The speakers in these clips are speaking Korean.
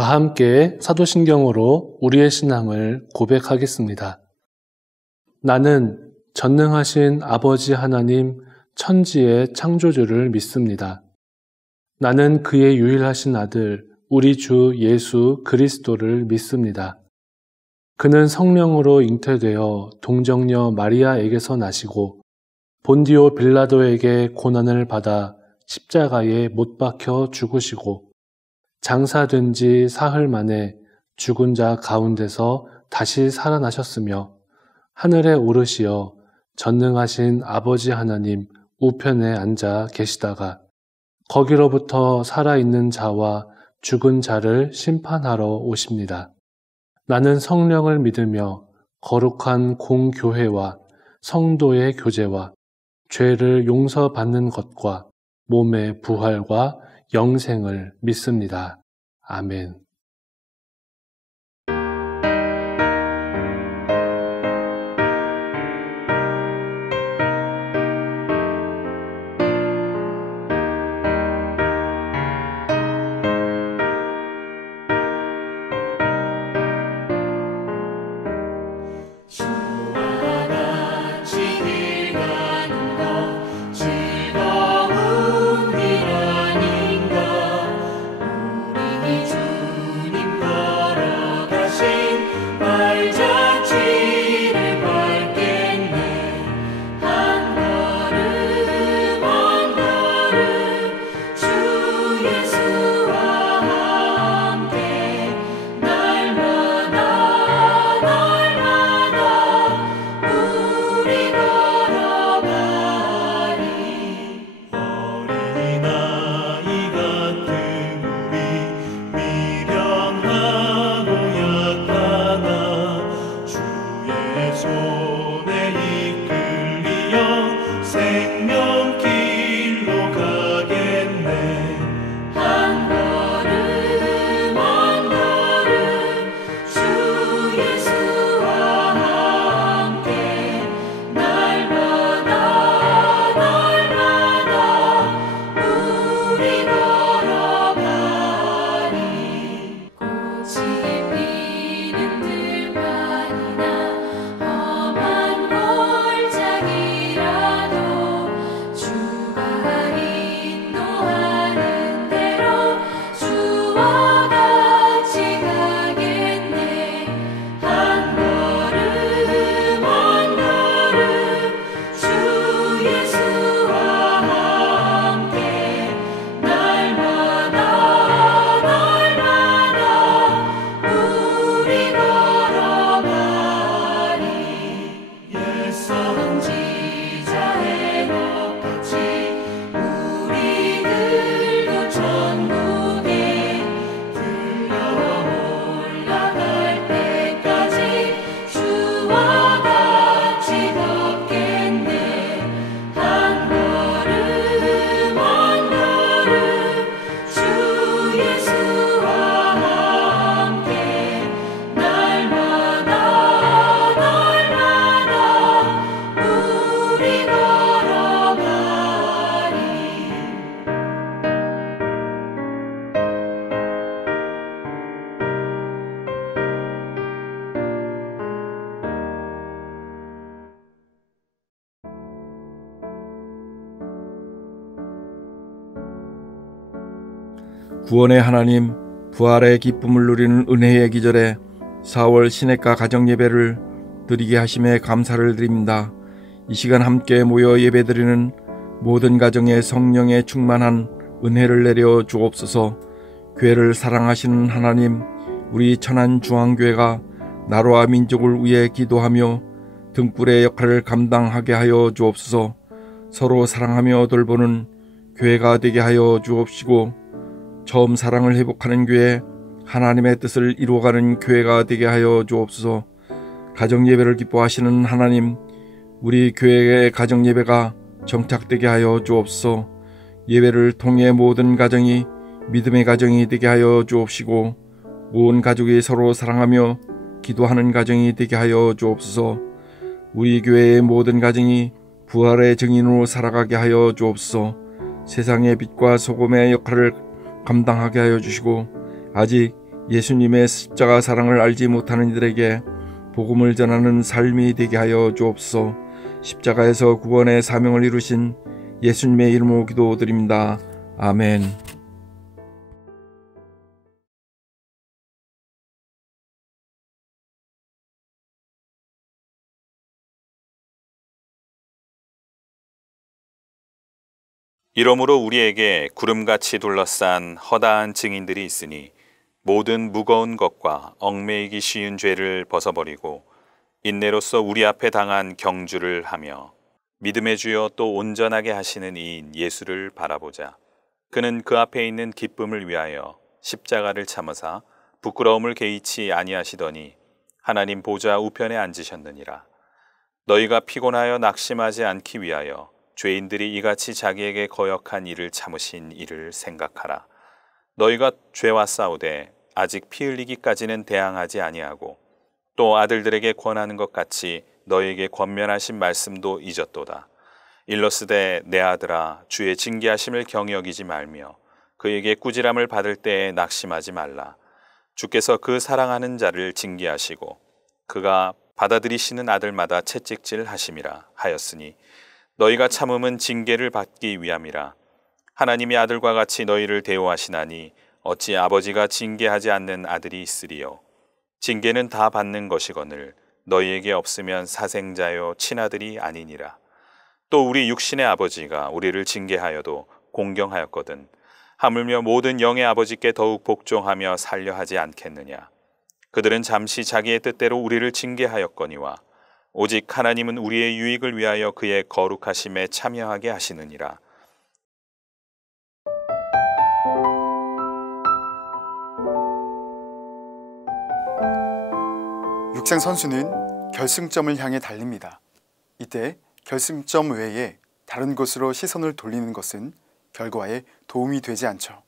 다 함께 사도신경으로 우리의 신앙을 고백하겠습니다. 나는 전능하신 아버지 하나님 천지의 창조주를 믿습니다. 나는 그의 유일하신 아들 우리 주 예수 그리스도를 믿습니다. 그는 성령으로 잉태되어 동정녀 마리아에게서 나시고 본디오 빌라도에게 고난을 받아 십자가에 못 박혀 죽으시고 장사된 지 사흘 만에 죽은 자 가운데서 다시 살아나셨으며 하늘에 오르시어 전능하신 아버지 하나님 우편에 앉아 계시다가 거기로부터 살아있는 자와 죽은 자를 심판하러 오십니다. 나는 성령을 믿으며 거룩한 공교회와 성도의 교제와 죄를 용서받는 것과 몸의 부활과 영생을 믿습니다. 아멘. 구원의 하나님, 부활의 기쁨을 누리는 은혜의 기절에 4월 시냇가 가정예배를 드리게 하심에 감사를 드립니다. 이 시간 함께 모여 예배드리는 모든 가정에 성령의 충만한 은혜를 내려 주옵소서. 교회를 사랑하시는 하나님, 우리 천안중앙교회가 나라와 민족을 위해 기도하며 등불의 역할을 감당하게 하여 주옵소서. 서로 사랑하며 돌보는 교회가 되게 하여 주옵시고 처음 사랑을 회복하는 교회, 하나님의 뜻을 이루어가는 교회가 되게 하여 주옵소서. 가정예배를 기뻐하시는 하나님, 우리 교회의 가정예배가 정착되게 하여 주옵소서. 예배를 통해 모든 가정이 믿음의 가정이 되게 하여 주옵시고 온 가족이 서로 사랑하며 기도하는 가정이 되게 하여 주옵소서. 우리 교회의 모든 가정이 부활의 증인으로 살아가게 하여 주옵소서. 세상의 빛과 소금의 역할을 감당하게 하여 주시고 아직 예수님의 십자가 사랑을 알지 못하는 이들에게 복음을 전하는 삶이 되게 하여 주옵소서. 십자가에서 구원의 사명을 이루신 예수님의 이름으로 기도드립니다. 아멘. 이러므로 우리에게 구름같이 둘러싼 허다한 증인들이 있으니 모든 무거운 것과 얽매이기 쉬운 죄를 벗어버리고 인내로써 우리 앞에 당한 경주를 하며 믿음의 주여 또 온전하게 하시는 이인 예수를 바라보자. 그는 그 앞에 있는 기쁨을 위하여 십자가를 참으사 부끄러움을 개의치 아니하시더니 하나님 보좌 우편에 앉으셨느니라. 너희가 피곤하여 낙심하지 않기 위하여 죄인들이 이같이 자기에게 거역한 일을 참으신 이를 생각하라. 너희가 죄와 싸우되 아직 피 흘리기까지는 대항하지 아니하고 또 아들들에게 권하는 것 같이 너희에게 권면하신 말씀도 잊었도다. 일러스되 내 아들아 주의 징계하심을 경히 여기지 말며 그에게 꾸지람을 받을 때에 낙심하지 말라. 주께서 그 사랑하는 자를 징계하시고 그가 받아들이시는 아들마다 채찍질 하심이라 하였으니 너희가 참음은 징계를 받기 위함이라. 하나님의 아들과 같이 너희를 대우하시나니 어찌 아버지가 징계하지 않는 아들이 있으리요. 징계는 다 받는 것이거늘 너희에게 없으면 사생자요 친아들이 아니니라. 또 우리 육신의 아버지가 우리를 징계하여도 공경하였거든 하물며 모든 영의 아버지께 더욱 복종하며 살려 하지 않겠느냐. 그들은 잠시 자기의 뜻대로 우리를 징계하였거니와 오직 하나님은 우리의 유익을 위하여 그의 거룩하심에 참여하게 하시느니라. 육상 선수는 결승점을 향해 달립니다. 이때 결승점 외에 다른 곳으로 시선을 돌리는 것은 결과에 도움이 되지 않죠.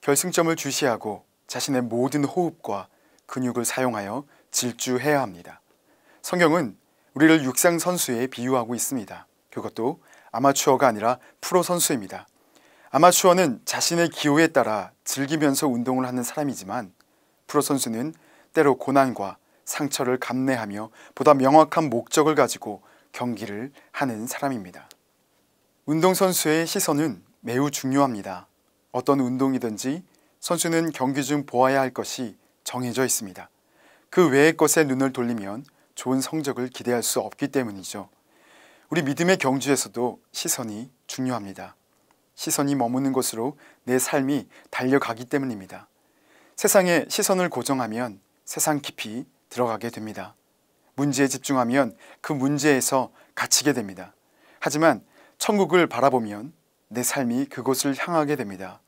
결승점을 주시하고 자신의 모든 호흡과 근육을 사용하여 질주해야 합니다. 성경은 우리를 육상 선수에 비유하고 있습니다. 그것도 아마추어가 아니라 프로 선수입니다. 아마추어는 자신의 기호에 따라 즐기면서 운동을 하는 사람이지만 프로 선수는 때로 고난과 상처를 감내하며 보다 명확한 목적을 가지고 경기를 하는 사람입니다. 운동선수의 시선은 매우 중요합니다. 어떤 운동이든지 선수는 경기 중 보아야 할 것이 정해져 있습니다. 그 외의 것에 눈을 돌리면 좋은 성적을 기대할 수 없기 때문이죠. 우리 믿음의 경주에서도 시선이 중요합니다. 시선이 머무는 곳으로 내 삶이 달려가기 때문입니다. 세상에 시선을 고정하면 세상 깊이 들어가게 됩니다. 문제에 집중하면 그 문제에서 갇히게 됩니다. 하지만 천국을 바라보면 내 삶이 그곳을 향하게 됩니다.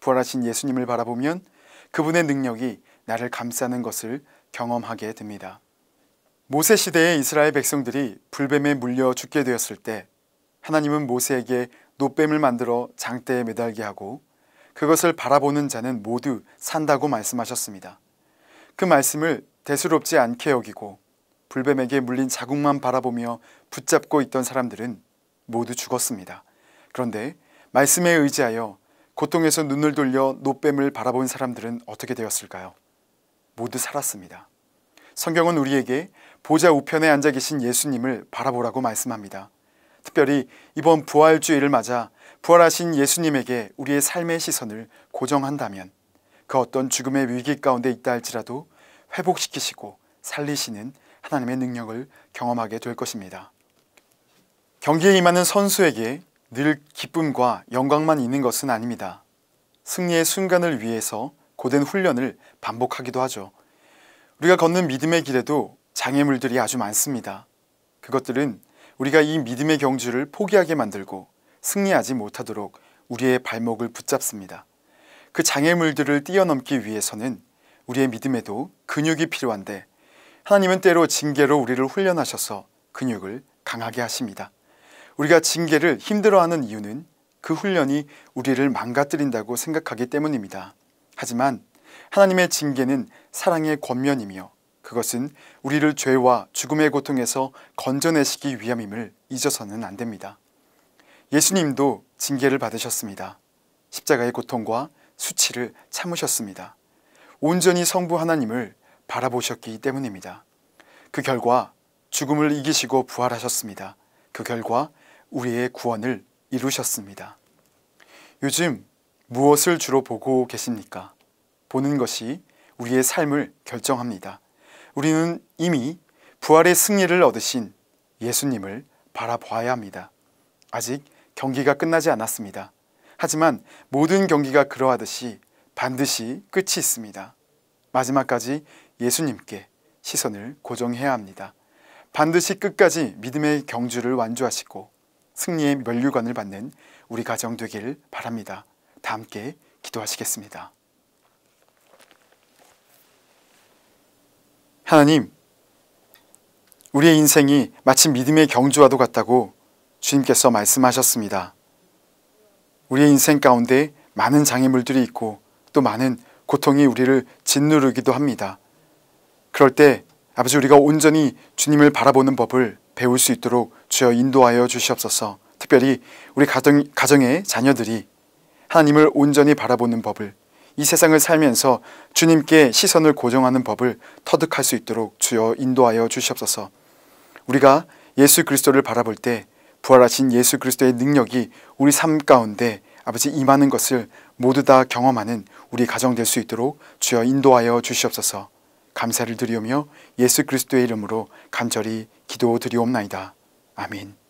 부활하신 예수님을 바라보면 그분의 능력이 나를 감싸는 것을 경험하게 됩니다. 모세 시대의 이스라엘 백성들이 불뱀에 물려 죽게 되었을 때 하나님은 모세에게 놋뱀을 만들어 장대에 매달게 하고 그것을 바라보는 자는 모두 산다고 말씀하셨습니다. 그 말씀을 대수롭지 않게 여기고 불뱀에게 물린 자국만 바라보며 붙잡고 있던 사람들은 모두 죽었습니다. 그런데 말씀에 의지하여 고통에서 눈을 돌려 놋뱀을 바라본 사람들은 어떻게 되었을까요? 모두 살았습니다. 성경은 우리에게 보좌 우편에 앉아 계신 예수님을 바라보라고 말씀합니다. 특별히 이번 부활주일을 맞아 부활하신 예수님에게 우리의 삶의 시선을 고정한다면 그 어떤 죽음의 위기 가운데 있다 할지라도 회복시키시고 살리시는 하나님의 능력을 경험하게 될 것입니다. 경기에 임하는 선수에게 늘 기쁨과 영광만 있는 것은 아닙니다. 승리의 순간을 위해서 고된 훈련을 반복하기도 하죠. 우리가 걷는 믿음의 길에도 장애물들이 아주 많습니다. 그것들은 우리가 이 믿음의 경주를 포기하게 만들고 승리하지 못하도록 우리의 발목을 붙잡습니다. 그 장애물들을 뛰어넘기 위해서는 우리의 믿음에도 근육이 필요한데 하나님은 때로 징계로 우리를 훈련하셔서 근육을 강하게 하십니다. 우리가 징계를 힘들어하는 이유는 그 훈련이 우리를 망가뜨린다고 생각하기 때문입니다. 하지만 하나님의 징계는 사랑의 권면이며 그것은 우리를 죄와 죽음의 고통에서 건져내시기 위함임을 잊어서는 안 됩니다. 예수님도 징계를 받으셨습니다. 십자가의 고통과 수치를 참으셨습니다. 온전히 성부 하나님을 바라보셨기 때문입니다. 그 결과 죽음을 이기시고 부활하셨습니다. 그 결과 우리의 구원을 이루셨습니다. 요즘 무엇을 주로 보고 계십니까? 보는 것이 우리의 삶을 결정합니다. 우리는 이미 부활의 승리를 얻으신 예수님을 바라봐야 합니다. 아직 경기가 끝나지 않았습니다. 하지만 모든 경기가 그러하듯이 반드시 끝이 있습니다. 마지막까지 예수님께 시선을 고정해야 합니다. 반드시 끝까지 믿음의 경주를 완주하시고 승리의 면류관을 받는 우리 가정 되기를 바랍니다. 다 함께 기도하시겠습니다. 하나님, 우리의 인생이 마치 믿음의 경주와도 같다고 주님께서 말씀하셨습니다. 우리의 인생 가운데 많은 장애물들이 있고 또 많은 고통이 우리를 짓누르기도 합니다. 그럴 때 아버지, 우리가 온전히 주님을 바라보는 법을 배울 수 있도록 주여 인도하여 주시옵소서. 특별히 우리 가정의 자녀들이 하나님을 온전히 바라보는 법을, 이 세상을 살면서 주님께 시선을 고정하는 법을 터득할 수 있도록 주여 인도하여 주시옵소서. 우리가 예수 그리스도를 바라볼 때 부활하신 예수 그리스도의 능력이 우리 삶 가운데 아버지 임하는 것을 모두 다 경험하는 우리 가정 될 수 있도록 주여 인도하여 주시옵소서. 감사를 드리오며 예수 그리스도의 이름으로 간절히 기도드리옵나이다. 아멘.